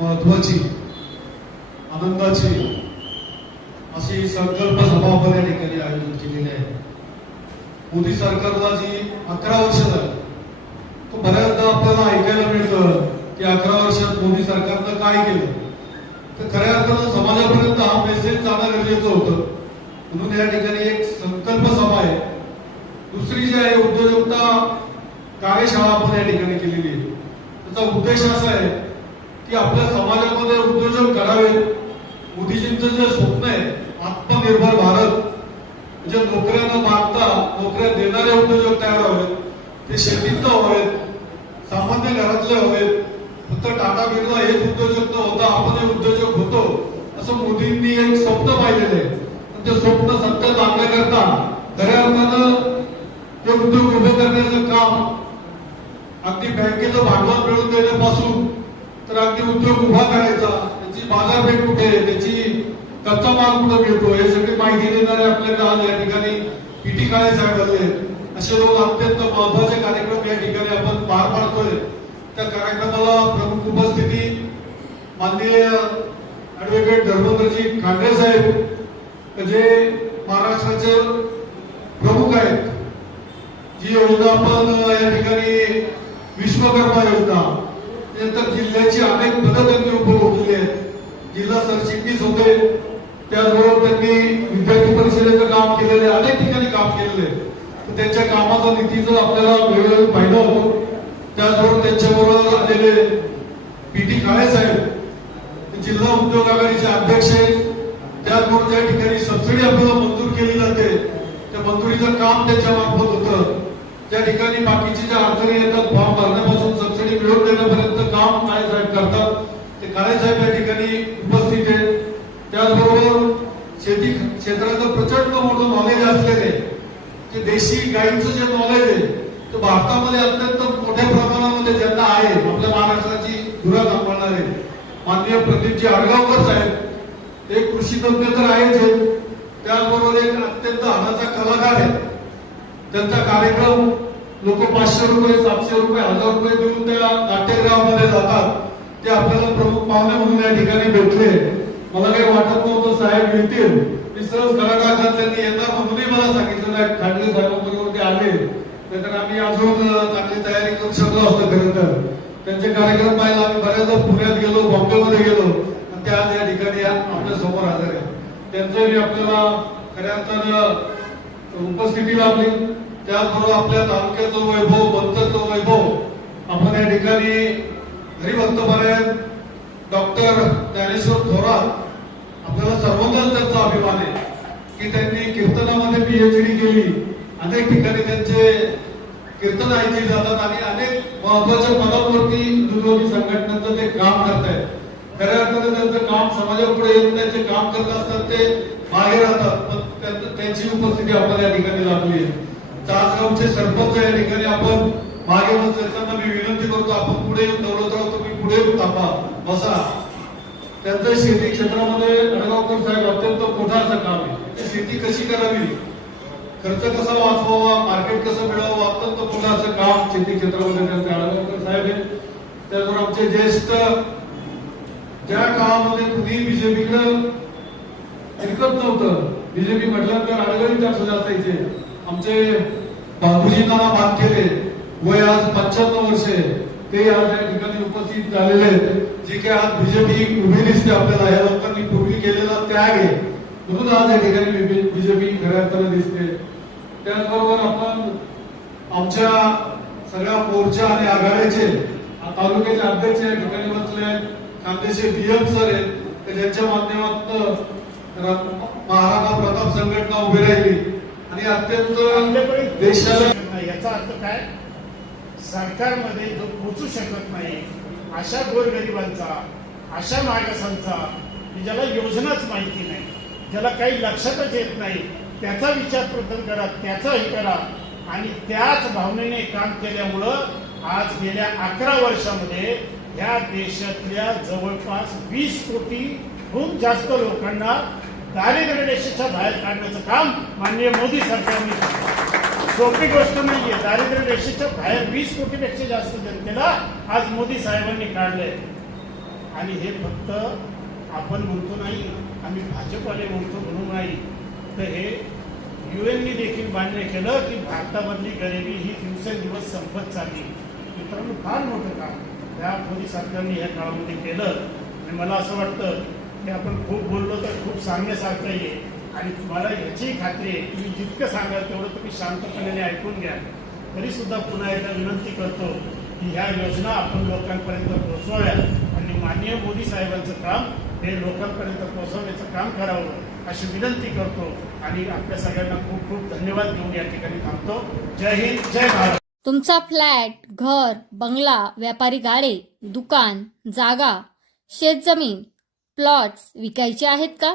महत्वाची आनंदाची अशी संकल्प सभा आपण या ठिकाणी आयोजित केलेली आहे. मोदी सरकारला जी अकरा वर्ष झाली तो बऱ्याचदा आपल्याला ऐकायला मिळतं की अकरा वर्षात मोदी सरकारनं काय केलं. तर खऱ्या अर्थानं समाजापर्यंत हा मेसेज जाणं गरजेचं होतं. म्हणून या ठिकाणी एक संकल्प सभा आहे. दुसरी जी आहे उद्योजकता कार्यशाळा आपण या ठिकाणी केलेली आहे. त्याचा उद्देश असा आहे की आपल्या समाजामध्ये उद्योजक करावेत. मोदीजींचं जे स्वप्न आहे आत्मनिर्भर भारत म्हणजे नोकऱ्या न मागता नोकऱ्या देणारे उद्योजक तयार हवेत ते शेतीत हवेत सामान्य घरातले हवेत. फक्त टाटा बिर्ला हेच उद्योजक न होता आपण हे उद्योजक होतो असं मोदींनी एक स्वप्न पाहिलेलं आहे. आणि ते स्वप्न सत्यात आणण्याकरता खऱ्या अर्थानं ते उद्योग उभे करण्याचं काम अगदी बँकेचं भांडवल मिळून देण्यापासून क्रांती उद्योग उभा करायचा त्याची बाजारपेठ कुठे आहे त्याची कच्चा माल कुठे मिळतो हे सगळी माहिती देणारे आपल्याकडे आज या ठिकाणी पीटी काळे साहेब आले असे लोक अत्यंत महत्त्वाचे कार्यक्रम या ठिकाणी आपण पार पाडतोय. त्या कार्यक्रमाला प्रमुख उपस्थिती माननीय ऍडव्होकेट धर्मेंद्रजी खांडे साहेब जे महाराष्ट्राचे प्रमुख आहेत जी योजना आपण या ठिकाणी विश्वकर्मा योजना त्यानंतर जिल्ह्याची अनेक पदं त्यांनी उपभोगली आहेत. जिल्हा सरचिटणीस होते. त्याचबरोबर त्यांनी विद्यार्थी परिषदेचं काम केलेलं आहे. अनेक ठिकाणी काम केलेलं आहे. त्यांच्या कामाचा निधीचा आपल्याला वेळोवेळी फायदा होतो त्याचबरोबर त्यांच्याबरोबर आलेले पी टी काळे साहेब जिल्हा उद्योग आघाडीचे अध्यक्ष आहेत. त्याचबरोबर त्या ठिकाणी सबसिडी आपल्याला मंजूर केली जाते त्या मंजुरीचं काम त्यांच्या मार्फत होतं. त्या ठिकाणी बाकीचे ज्या अडचणी ते साहेब या ठिकाणी उपस्थित आहेत. त्याचबरोबर शेती क्षेत्राचं प्रचंड मोठं नॉलेज असलेले जे देशी गाईंचं जे नॉलेज आहे ते भारतामध्ये अत्यंत मोठ्या प्रमाणामध्ये ज्यांना आहे आपल्या महाराष्ट्राची धुरा सांभाळणारे. माननीय प्रदीपजी आडगावकर साहेब ते कृषी तज्ञ तर आहेच आहेत त्याचबरोबर एक अत्यंत हाताचा कलाकार आहे त्यांचा कार्यक्रम लोक पाचशे रुपये सातशे रुपये हजार रुपये देऊन त्या नाट्यगृहामध्ये जातात. ते आपल्याला प्रमुख पाहुणे म्हणून या ठिकाणी भेटले. मला काही वाटत नव्हतं साहेब येतील. मी सहज घराघरात त्यांनी म्हणूनही मला सांगितलं नाही. ठाकरे साहेबांबरोबर ते आले. नाहीतर आम्ही अजून चांगली तयारी करू शकलो असतो खरं तर. त्यांचे कार्यक्रम पाहिला. आम्ही बऱ्याचदा पुण्यात गेलो बॉम्बेमध्ये गेलो. आणि ते आज या ठिकाणी आपल्यासमोर हजर आहे त्यांचंही आपल्याला खऱ्या अर्थानं उपस्थिती लाभली. त्याचबरोबर आपल्या तालुक्याचं वैभव पंतचा वैभव आपण या ठिकाणी हरिभक्तपर्यंत डॉक्टर ज्ञानेश्वर थोरात आपल्याला सर्वांनाच त्यांचा अभिमान आहे की त्यांनी कीर्तनामध्ये पीएच डी केली. अनेक ठिकाणी त्यांचे कीर्तन ऐकली जातात आणि अनेक महत्त्वाच्या पदांवरती दुर्योगी संघटनांचं ते काम करत आहेत खऱ्या अर्थाने त्यांचं काम समाजापुढे येऊन त्यांचे काम करत असतात ते बाहेर राहतात. पण त्यांचं- त्यांची उपस्थिती आपल्याला या ठिकाणी लाभली आहे. चासगावचे सरपंच या ठिकाणी आपण मागे बसले त्यांना मी विनंती करतो आपण पुढे येऊन दौलतराव तुम्ही पुढे येऊन थांबा. बसा. त्यांचं शेती क्षेत्रामध्ये अडगावकर साहेब अत्यंत मोठं असं काम आहे. शेती कशी करावी? खर्च कसा वाचवावा? मार्केट कसं मिळवावं अत्यंत मोठं असं काम शेती क्षेत्रामध्ये त्यांचे अडगावकर साहेब आहे. त्याचबरोबर आमचे ज्येष्ठ ज्या काळामध्ये कधी बीजेपीकडं ऐकत नव्हतं बीजेपी म्हटल्यानंतर अडगळी टाकले असायचे आमचे बाबूजी नाना केले वय आज पंच्याण्णव वर्षे ते आज या ठिकाणी उपस्थित झालेले आहेत. जे काही आज बीजेपी उभी दिसते आपल्याला या लोकांनी पूर्वी केलेला त्याग आहे. म्हणून आज या ठिकाणी बीजेपी खऱ्या अर्थानं दिसते. त्याचबरोबर आपण आमच्या सगळ्या मोर्चा आणि आघाडीचे तालुक्याचे अध्यक्ष या ठिकाणी बसले आहेत. खानदेशी डीएम सर आहेत. तर ज्यांच्या माध्यमातून महाराणा प्रताप संघटना उभी राहिली. आणि अत्यंत देशाला. याचा अर्थ काय? सरकारमध्ये जो पोचू शकत नाही अशा गोरगरिबांचा अशा मागासांचा की ज्याला योजनाच माहिती नाही ज्याला काही लक्षातच येत नाही त्याचा विचार प्रथम करा त्याचा हे करा आणि त्याच भावनेने काम केल्यामुळं आज गेल्या अकरा वर्षामध्ये ह्या देशातल्या जवळपास वीस कोटीहून जास्त लोकांना दारिद्र्य रेषेच्या बाहेर काढण्याचं काम माननीय मोदी सरकारने केलं. सोपी गोष्ट नाहीये. दारिद्र्य रेषेच्या बाहेर वीस कोटीपेक्षा जास्त जनतेला आज मोदी साहेबांनी काढलंय. आणि हे फक्त आपण म्हणतो नाही आम्ही भाजपवाले म्हणतो म्हणून नाही. तर हे युएननी देखील मान्य केलं की भारतामधली गरिबी ही दिवसेंदिवस संपत चालली. मित्रांनो फार मोठं काम. त्या मोदी सरकारने या काळामध्ये केलं. आणि मला असं वाटतं की आपण खूप बोललो तर खूप सांगण्यासारखं आहे. आणि तुम्हाला याची खात्री आहे तुम्ही जितकं सांगाल तेवढं तुम्ही शांतपणे ऐकून घ्या. तरी सुद्धा पुन्हा एकदा विनंती करतो की ह्या योजना आपण लोकांपर्यंत पोहोचवाव्या आणि माननीय मोदी साहेबांचं काम हे लोकांपर्यंत पोहोचवण्याचं काम करावं अशी विनंती करतो. आणि आपल्या सगळ्यांना खूप खूप धन्यवाद देऊन या ठिकाणी थांबतो. जय हिंद जय भारत. तुमचा फ्लॅट घर बंगला व्यापारी गाडे दुकान जागा शेतजमीन प्लॉट्स विकायचे आहेत का?